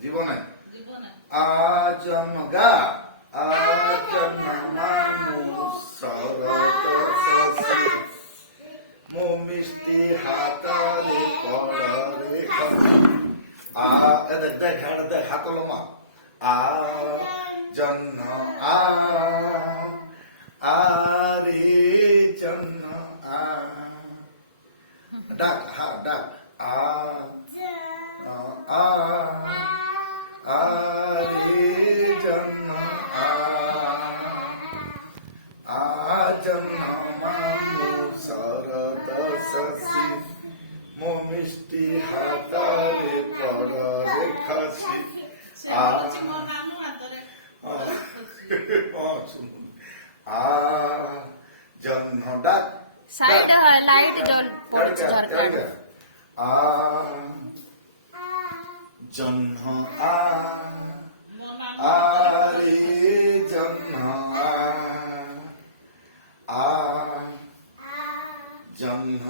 জীবনে আজন্মগা আজন্মানুষ শরত শশী মো মিষ্টি হাতরে পড়রে দেখ দেখ হ্যাঁ দেখ হাত লমা জন্ম আরে জন্ম ডাক হা ডাক আরে জন্ম জন্ম মামু শরত শশী মো মিষ্টি হাতরে পড়রে খসি জন্ম ডাক সাইড লাইট জল পড়ছে দরকার জন্ম আরে জন্ম জন্ম